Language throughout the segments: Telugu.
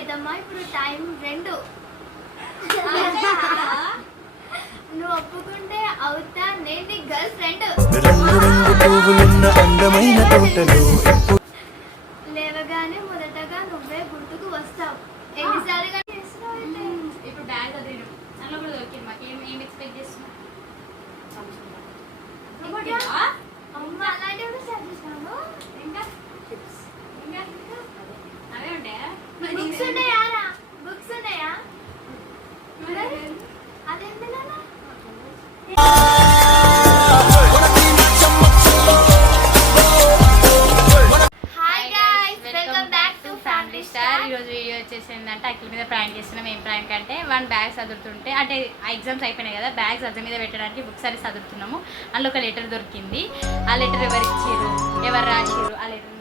చేద్దామా? ఇప్పుడు టైం 2. నువ్వు ఒప్పుకుంటే అవుతా నేను నీ గర్ల్ ఫ్రెండ్. లేవగానే మొదటగా నువ్వే గుర్తుకు వస్తావు. ఎన్నిసార్లుగా చేస్తున్నావు? ఇప్పుడు బ్యాగ్ చదివి అందులో కూడా దొరికింది. మాకు ఏం ఎక్స్పెక్ట్ చేస్తున్నావు? అమ్మ అలాంటివి కూడా స్టార్ట్ చేసినాను. ఇంకా ఇంకా అవే ఉంటాయా? బుక్స్ ఉన్నాయా? బుక్స్ ఉన్నాయా? అదేంటి? ఈరోజు వీడియో వచ్చేసి ఏంటంటే అఖిల్ మీద ప్రాంక్ చేస్తున్నాం. ఏం ప్రాంక్ అంటే 1 బ్యాగ్ చదువుతుంటే అంటే ఎగ్జామ్స్ అయిపోయినాయి కదా, బ్యాగ్స్ అద్దం మీద పెట్టడానికి బుక్స్ అన్ని చదువుతున్నాము. అందులో ఒక లెటర్ దొరికింది. ఆ లెటర్ ఎవరు ఇచ్చారు, ఎవరు రాసిరు, ఆ లెటర్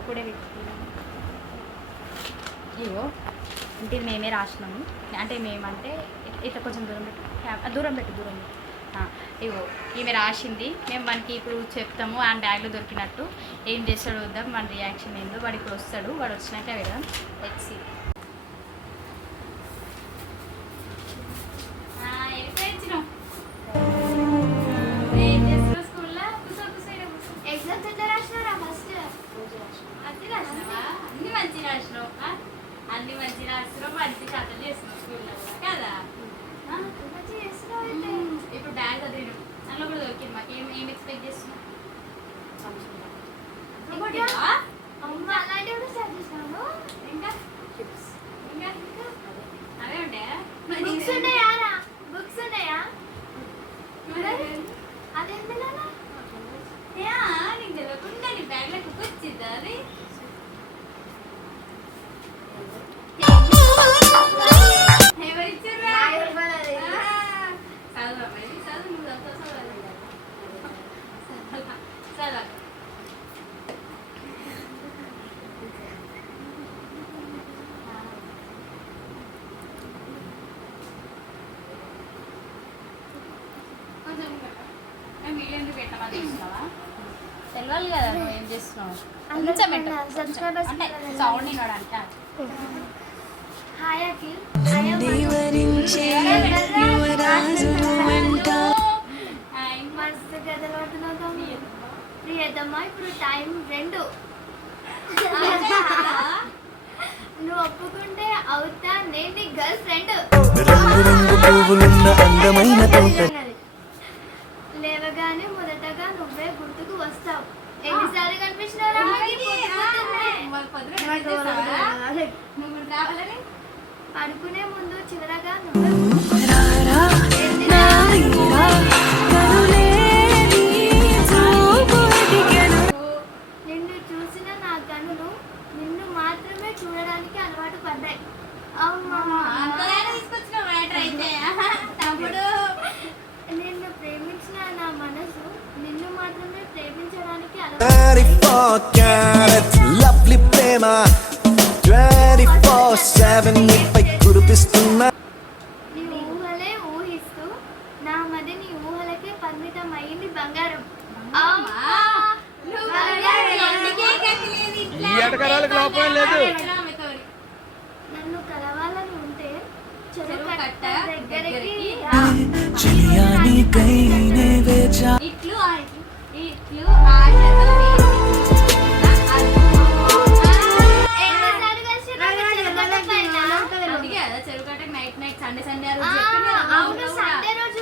ఇప్పుడే ఇవో అంటే ఇది మేమే రాసినాము. అంటే మేమంటే ఇట్లా కొంచెం దూరం పెట్టు ఇగో ఈమె రాసింది. మేము మనకి ఇప్పుడు చెప్తాము ఆ బ్యాగ్లో దొరికినట్టు. ఏం చేస్తాడు వద్దాం, మన రియాక్షన్ ఏందో. వాడు ఇప్పుడు వస్తాడు, వాడు వచ్చినాక వెళ్దాం. Let's see. ఏం చేస్తున్నావు స్కూల్లో? ఎగ్జామ్స్ ఎట్లా రాసినారా? ఫస్ట్ అన్ని రాసినావా? అన్ని మంచి రాసినావు. అన్ని మంచి రాసినావు, మంచి కథలు చేస్తున్నావు స్కూల్లో కదా. ఇప్పుడు బ్యాగ్ చదివి అందులో కూడా దొరికింది. మాకు ఏం ఎక్స్పెక్ట్ చేస్తున్నావు? అమ్మ అలాంటివి కూడా స్టార్ట్ చేసినాను. ఇంకా ఇంకా అవే ఉంటాయా? బుక్స్ ఉన్నాయా? బుక్స్ ఉన్నాయా? అదేంటి? నీకు తెలియకుండా నీ బ్యాగ్లో కుక్ వచ్చిందా? అది తెలియాలి కదా నువ్వు ఏం చేస్తున్నావు. అంటే సౌండ్ వినడానికి. హాయ్ అఖిల్. మస్తు కథలు పడుతున్నావు. ప్రియతమా ఇప్పుడు టైం 2. నువ్వు ఒప్పుకుంటే అవుతా నేను నీ గర్ల్ ఫ్రెండ్. లేవగానే మొదటగా నువ్వే గుర్తుకు వస్తావు. ఎన్నిసార్లు కనిపించినారా? పడుకునే ముందు చివరగా నిన్ను చూసిన నా కన్నులు నిన్ను మాత్రమే చూడడానికి అలవాటు పడ్డాయి. నిన్ను ప్రేమించిన నా మనసు నిన్ను మాత్రమే ప్రేమించడానికి నీ ఊహలే ఊహిస్తూ నా మధ్య నీ ఊహలకే పరిమితం అయింది బంగారం. నన్ను కలవాలని ఉంటే చెరువు కట్ట దగ్గరికి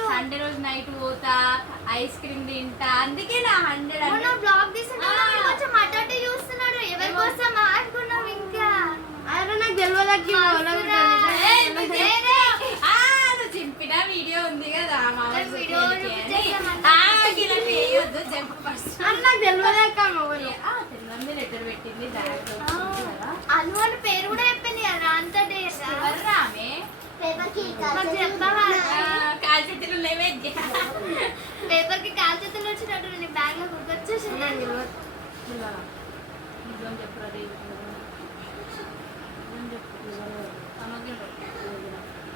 సండే రోజు నైట్ పోతా, ఐస్ క్రీమ్ తింటా. అందుకే నా 100 బ్లాగ్ తీసుకుంటున్నాడు. కొంచెం అటు చూస్తున్నాడు. ఎవరి కోసం అనుకున్నావు? ఇంకా నాకు చింపిన వీడియో ఉంది కదా లెటర్ పెట్టింది. అను అని పేరు కూడా చెప్పింది కదా. అంత ఆమె కాల్చెత్తులు లేవే. పేపర్ కి కాల్చెత్తులు వచ్చినట్టు నీ బ్యాగ్ లో గుర్తొచ్చేసింది.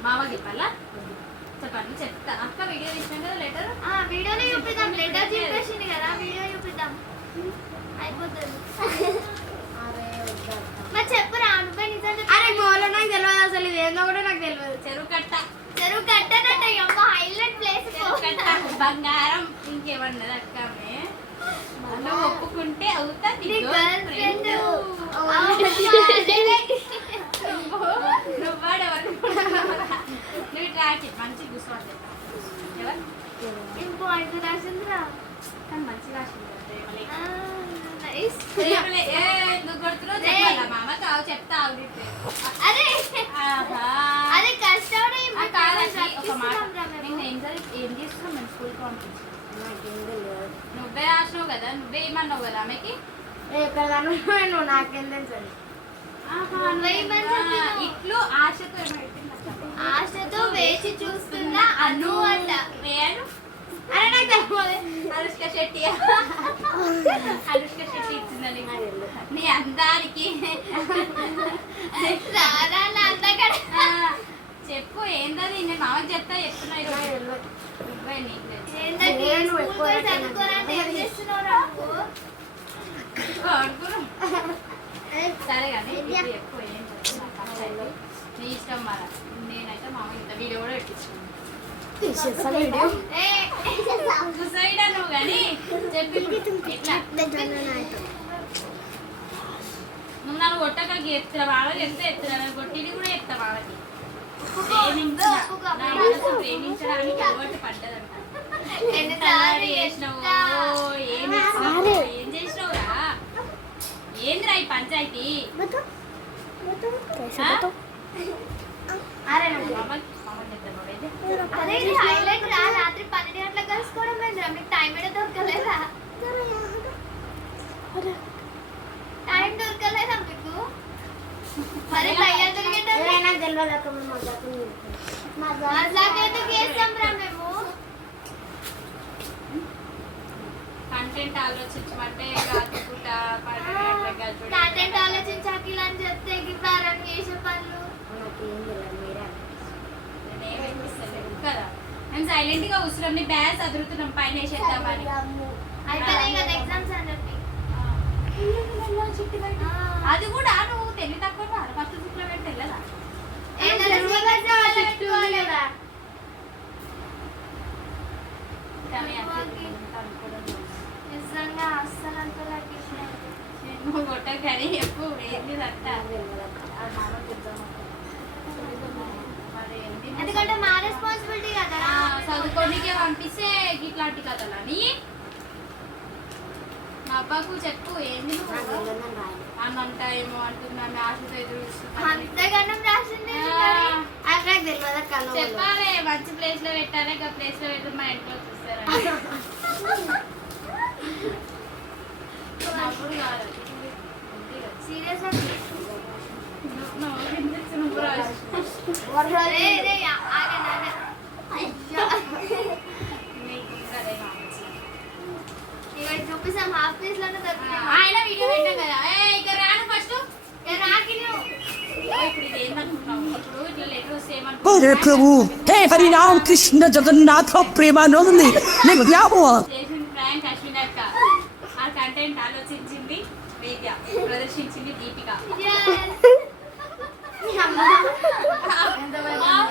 మామ చెప్పాలా? చెప్పండి, చెప్తా. అక్క వీడియో తీసినాం కదా లెటర్. వీడియోనే చూపిద్దాం. లెటర్ చూపేసింది కదా, వీడియో చూపిద్దాం. అయిపోతుంది. బంగారం ఇంకేమన్నది అక్కమే నువ్వు ఒప్పుకుంటే అవుతా నీ గర్ల్ ఫ్రెండ్ నువ్వాడు ఎవరు నువ్వు ట్రాకి మంచి కూర్చోండి ఎవరు ఇంపాయింట్ రాసిందిరా కానీ మంచిగా రాసింది నైస్ నువ్వు కొడుతున్నావు చెప్పాలా మామ కావు చెప్తా అరే అదే కష్టపడి ఒక మాట నేను ఏం చేస్తున్నావు మేము స్కూల్కి పంపించి నువ్వే రాసినావు కదా నువ్వే ఏమన్నావు కదా ఆమెకి నువ్వు నాకేం తెలుసు ఇట్లు ఆశతో ఆశతో వేచి చూస్తున్నా అను అంట వేయను అరే నాకు తెలియదు. అనుష్క శెట్టి అనుష్క శెట్టి ఇచ్చిందని నీ అందానికి రారా నా అందగడ చెప్పు ఏందని నేను మామకి చెప్తా చెప్తున్నా ఈరోజు నువ్వే నీకు తెలుసు. ఏంటంటే నేను స్కూల్ ఎక్కువ పోయి చదువుకోరంటే ఏం చేస్తున్నావురా నువ్వు? అనుకున్నా. సరే కానీ ఇప్పుడు ఎక్కువ ఏం చెప్పు నాకు అర్థం అయింది. నీ ఇష్టం మరి నేనైతే మామకి ఇంత వీడియో కూడా పెట్టించాను ఏయ్, చూసాయిడా నువ్వు కానీ చెప్పి ఎట్లా నువ్వు నన్ను కొట్టకలికి చెప్తున్నా వాళ్ళకి చెప్తే చెప్తున్నా నన్ను కొట్టిది కూడా చెప్తా వాళ్ళకి ప్రేమించడానికి అలవాటు పడ్డదంట ఎన్నిసార్లు చేసినావు చెప్తా? ఏం చేసినావురా ఏందిరా ఈ పంచాయతీ అరే మామకి చెప్తాను అయితే అరే ఇది హైలైట్ రా రాత్రి 12 గంటలకు కలుసుకోవడం ఏంద్రా మీకు టైం ఏదో దొరకలేదా టైం దొరకలేదా మీకు మరి టైం దొరికేటప్పుడు నాకు తెలియదు అక్క మజాకైతే చేస్తాం రా మేము కంటెంట్ ఆలోచించమంటే రాత్రి పూట 12 గంటలకు కలిపి కంటెంట్ ఆలోచించాక ఇలా అని చెప్తే గివ్వారని చేసే పనులు కదా మేము సైలెంట్ గా కూర్చున్నాం నీ బ్యాగ్ చదువుతున్నాం పైన వేసేద్దామని అయిపోయినాయి కదా ఎగ్జామ్స్ అని చెప్పి అది కూడా నువ్వు తెలివి తక్కువ ఫస్ట్ చుట్లో పెట్టి వెళ్ళదా ఏంటంటే సీక్రెట్స్ వాళ్ళే పెట్టుకోవాలి. కానీ అనుకోవడం నిజంగా అస్సలు అనుకోలేదు నువ్వు కొట్ట కానీ చెప్పు ఏంది అంట మరి ఏంటి ఎందుకంటే మా రెస్పాన్సిబిలిటీ కదా చదువుకోనికే పంపిస్తే ఇట్లాంటి కథలని మా అబ్బాకు చెప్పు ఏంది నువ్వు అన్నంట ఏమో అంటున్నా ఆశతో ఎదురు చూస్తున్నా అంతగానం రాసింది నాకు తెలియదు అక్క చెప్పాలి మంచి ప్లేస్ లో పెట్టాలి ఇంకా ప్లేస్ లో పెట్టి మా ఇంట్లో చూస్తారా అప్పుడు కాదు సీరియస్ నువ్వు రాసి నీకు ఇంకా అదే కావచ్చు. ఇవాళ చూపిస్తాం హాఫ్ పీస్ లోనే దొరుకుతాయి ఆయన వీడియో పెట్టాం కదా ఇక రాను ఫస్ట్ రాకిల్లు ఇప్పుడు ఇది ఏమనుకున్నావు ఇప్పుడు ఇట్లా లెటర్ వస్తే अरे ఏమనుకున్నావు प्रभु हे हरिनाम कृष्ण जगन्नाथ प्रेमानंद నీకు జ్ఞాపకం చేసిన ప్రాంక్ అశ్విన్ అక్క ఆ కంటెంట్ ఆలోచించింది వేద్య ప్రదర్శించింది దీపిక Yes. మామ